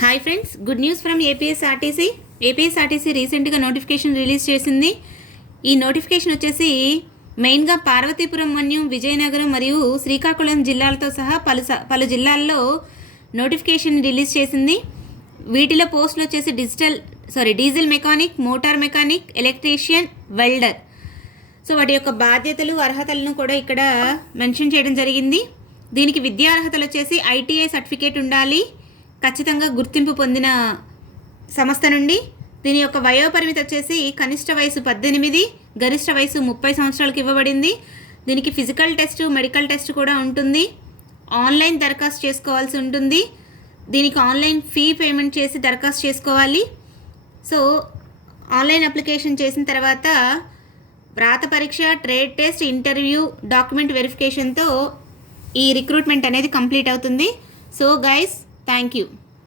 Hi friends, good news from APSRTC రీసెంట్గా notification release చేసింది. ఈ నోటిఫికేషన్ వచ్చేసి మెయిన్గా పార్వతీపురం మన్యం, విజయనగరం మరియు శ్రీకాకుళం జిల్లాలతో సహా పలు జిల్లాల్లో నోటిఫికేషన్ రిలీజ్ చేసింది. వీటిలో పోస్టులు వచ్చేసి diesel mechanic, motor mechanic, electrician, welder. So వాటి యొక్క బాధ్యతలు, అర్హతలను కూడా ఇక్కడ మెన్షన్ చేయడం జరిగింది. దీనికి విద్యా అర్హతలు వచ్చేసి ఐటీఐ సర్టిఫికేట్ ఉండాలి, ఖచ్చితంగా గుర్తింపు పొందిన సంస్థ నుండి. దీని యొక్క వయోపరిమితి వచ్చేసి కనిష్ట వయసు 18, గరిష్ట వయసు 30 సంవత్సరాలకు ఇవ్వబడింది. దీనికి ఫిజికల్ టెస్ట్, మెడికల్ టెస్ట్ కూడా ఉంటుంది. ఆన్లైన్ దరఖాస్తు చేసుకోవాల్సి ఉంటుంది. దీనికి ఆన్లైన్ ఫీ పేమెంట్ చేసి దరఖాస్తు చేసుకోవాలి. సో ఆన్లైన్ అప్లికేషన్ చేసిన తర్వాత వ్రాత పరీక్ష, ట్రేడ్ టెస్ట్, ఇంటర్వ్యూ, డాక్యుమెంట్ వెరిఫికేషన్తో ఈ రిక్రూట్మెంట్ అనేది కంప్లీట్ అవుతుంది. So guys, thank you.